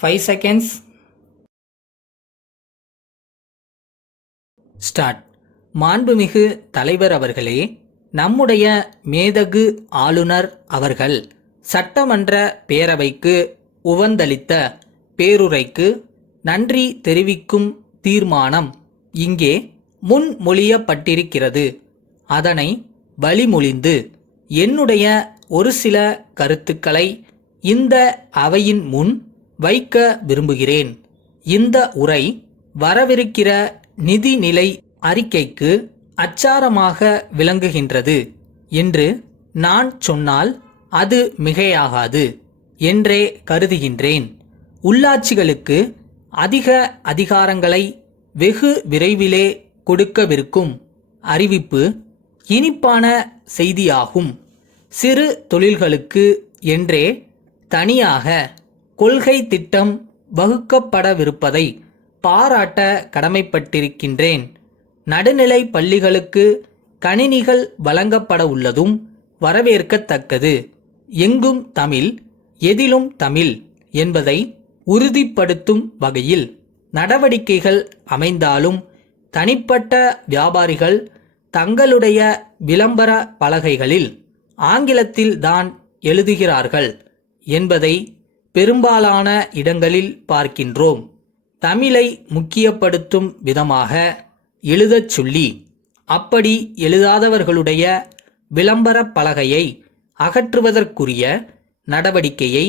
5 seconds. Start. மாண்புமிகு தலைவர் அவர்களே, நம்முடைய மேதகு ஆளுநர் அவர்கள் சட்டமன்ற பேரவைக்கு உவந்தளித்த பேருரைக்கு நன்றி தெரிவிக்கும் தீர்மானம் இங்கே முன்மொழியப்பட்டிருக்கிறது. அதனை வழிமொழிந்து என்னுடைய ஒரு சில கருத்துக்களை இந்த அவையின் முன் வைக்க விரும்புகிறேன். இந்த உரை வரவிருக்கிற நிதிநிலை அறிக்கைக்கு அச்சாரமாக விளங்குகின்றது என்று நான் சொன்னால் அது மிகையாகாது என்றே கருதுகின்றேன். உள்ளாட்சிகளுக்கு அதிக அதிகாரங்களை வெகு விரைவிலே கொடுக்கவிருக்கும் அறிவிப்பு இனிப்பான செய்தியாகும். சிறு தொழில்களுக்கு என்றே தனியாக கொள்கை திட்டம் வகுக்கப்படவிருப்பதை பாராட்ட கடமைப்பட்டிருக்கின்றேன். நடுநிலை பள்ளிகளுக்கு கணினிகள் வழங்கப்பட உள்ளதும் வரவேற்கத்தக்கது. எங்கும் தமிழ், எதிலும் தமிழ் என்பதை உறுதிப்படுத்தும் வகையில் நடவடிக்கைகள் அமைந்தாலும் தனிப்பட்ட வியாபாரிகள் தங்களுடைய விளம்பர பலகைகளில் ஆங்கிலத்தில் தான் எழுதுகிறார்கள் என்பதை பெரும்பாலான இடங்களில் பார்க்கின்றோம். தமிழை முக்கியப்படுத்தும் விதமாக எழுதச் சொல்லி அப்படி எழுதாதவர்களுடைய விளம்பர பலகையை அகற்றுவதற்குரிய நடவடிக்கையை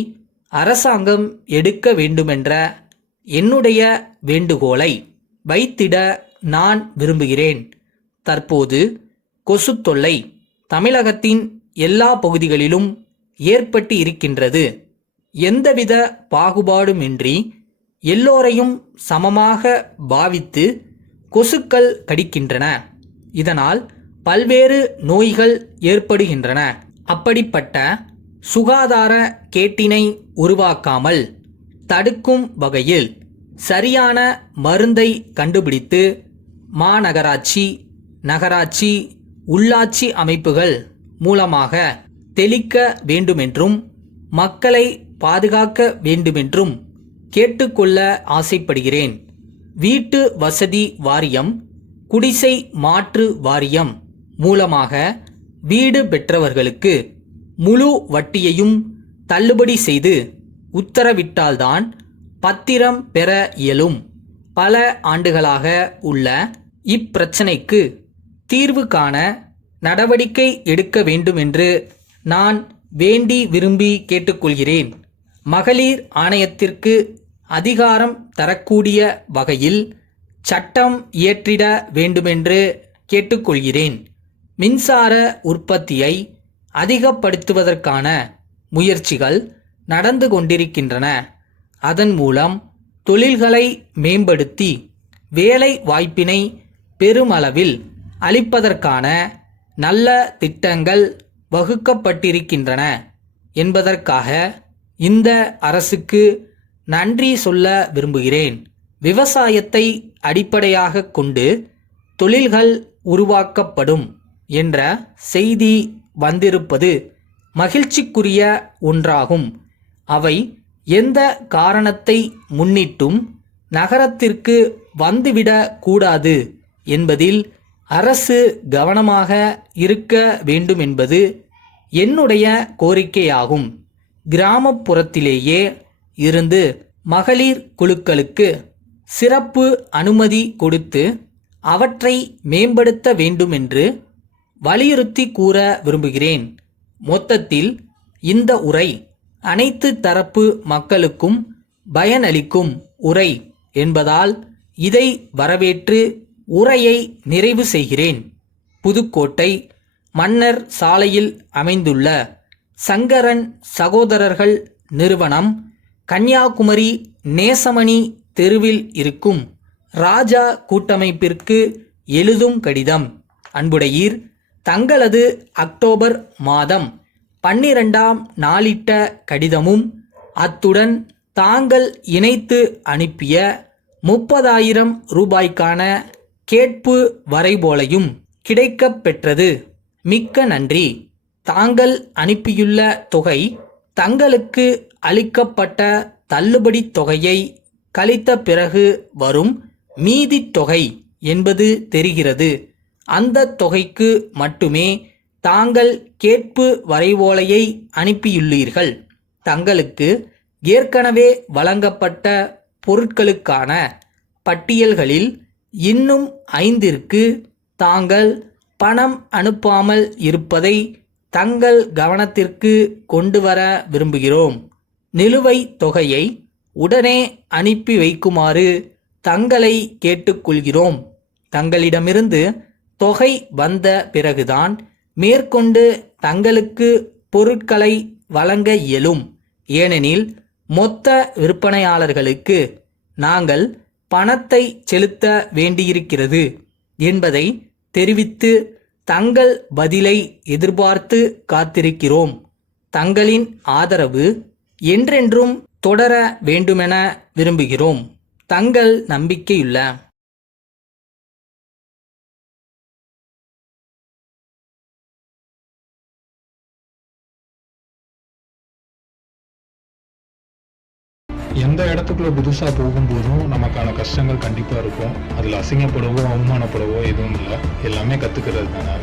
அரசாங்கம் எடுக்க வேண்டுமென்ற என்னுடைய வேண்டுகோளை வைத்திட நான் விரும்புகிறேன். தற்போது கொசு தொல்லை தமிழகத்தின் எல்லா பகுதிகளிலும் ஏற்பட்டு இருக்கின்றது. எந்தவித பாகுபாடுமின்றி எல்லோரையும் சமமாக பாவித்து கொசுக்கள் கடிக்கின்றன. இதனால் பல்வேறு நோய்கள் ஏற்படுகின்றன. அப்படிப்பட்ட சுகாதார கேட்டினை உருவாக்காமல் தடுக்கும் வகையில் சரியான மருந்தை கண்டுபிடித்து மாநகராட்சி, நகராட்சி, உள்ளாட்சி அமைப்புகள் மூலமாக தெளிக்க வேண்டுமென்றும் மக்களை பாதுகாக்க வேண்டுமென்றும் கேட்டுக்கொள்ள ஆசைப்படுகிறேன். வீட்டு வசதி வாரியம், குடிசை மாற்று வாரியம் மூலமாக வீடு பெற்றவர்களுக்கு முழு வட்டியையும் தள்ளுபடி செய்து உத்தரவிட்டால்தான் பத்திரம் பெற இயலும். பல ஆண்டுகளாக உள்ள இப்பிரச்சனைக்கு தீர்வு காண நடவடிக்கை எடுக்க வேண்டும் என்று நான் வேண்டி விரும்பி கேட்டுக்கொள்கிறேன். மகளிர் ஆணையத்திற்கு அதிகாரம் தரக்கூடிய வகையில் சட்டம் இயற்றிட வேண்டுமென்று கேட்டுக்கொள்கிறேன். மின்சார உற்பத்தியை அதிகப்படுத்துவதற்கான முயற்சிகள் நடந்து கொண்டிருக்கின்றன. அதன் மூலம் தொழில்களை மேம்படுத்தி வேலை வாய்ப்பினை பெருமளவில் அளிப்பதற்கான நல்ல திட்டங்கள் வகுக்கப்பட்டிருக்கின்றன என்பதற்காக இந்த அரசுக்கு நன்றி சொல்ல விரும்புகிறேன். விவசாயத்தை அடிப்படையாக கொண்டு தொழில்கள் உருவாக்கப்படும் என்ற செய்தி வந்திருப்பது மகிழ்ச்சிக்குரிய ஒன்றாகும். அவை எந்த காரணத்தை முன்னிட்டும் நகரத்திற்கு வந்துவிடக் கூடாது என்பதில் அரசு கவனமாக இருக்க வேண்டும் என்பது என்னுடைய கோரிக்கையாகும். கிராமப்புறத்திலேயே இருந்து மகளிர் குழுக்களுக்கு சிறப்பு அனுமதி கொடுத்து அவற்றை மேம்படுத்த வேண்டும் என்று வலியுறுத்தி கூற விரும்புகிறேன். மொத்தத்தில் இந்த உரை அனைத்து தரப்பு மக்களுக்கும் பயனளிக்கும் உரை என்பதால் இதை வரவேற்று உரையை நிறைவு செய்கிறேன். புதுக்கோட்டை மன்னர் சாலையில் அமைந்துள்ள சங்கரன் சகோதரர்கள் நிறுவனம், கன்னியாகுமரி நேசமணி தெருவில் இருக்கும் ராஜா கூட்டமைப்பிற்கு எழுதும் கடிதம். அன்புடையீர், தங்களது அக்டோபர் மாதம் 12ஆம் நாளிட்ட கடிதமும் அத்துடன் தாங்கள் இணைத்து அனுப்பிய 30,000 ரூபாய்க்கான கேட்பு வரைபோலையும் கிடைக்கப் பெற்றது. மிக்க நன்றி. தாங்கள் அனுப்பியுள்ள தொகை தங்களுக்கு அளிக்கப்பட்ட தள்ளுபடி தொகையை கழித்த பிறகு வரும் மீதி தொகை என்பது தெரிகிறது. அந்த தொகைக்கு மட்டுமே தாங்கள் கேட்பு வரைவோலையை அனுப்பியுள்ளீர்கள். தங்களுக்கு ஏற்கனவே வழங்கப்பட்ட பொருட்களுக்கான பட்டியல்களில் இன்னும் 5ற்கு தாங்கள் பணம் அனுப்பாமல் இருப்பதை தங்கள் கவனத்திற்கு கொண்டு வர விரும்புகிறோம். நிலுவைத் தொகையை உடனே அனுப்பி வைக்குமாறு தங்களை கேட்டுக்கொள்கிறோம். தங்களிடமிருந்து தொகை வந்த பிறகுதான் மேற்கொண்டு தங்களுக்கு பொருட்களை வழங்க இயலும். ஏனெனில் மொத்த விற்பனையாளர்களுக்கு நாங்கள் பணத்தை செலுத்த வேண்டியிருக்கிறது என்பதை தெரிவித்து தங்கள் பதிலை எதிர்பார்த்து காத்திருக்கிறோம். தங்களின் ஆதரவு என்றென்றும் தொடர வேண்டுமென விரும்புகிறோம். தங்கள் நம்பிக்கையுள்ள எந்த இடத்துக்குள்ள புதுசாக போகும்போதும் நமக்கான கஷ்டங்கள் கண்டிப்பாக இருக்கும். அதில் அசிங்கப்படவோ அவமானப்படவோ எதுவும் இல்லை. எல்லாமே கற்றுக்கிறது தானே.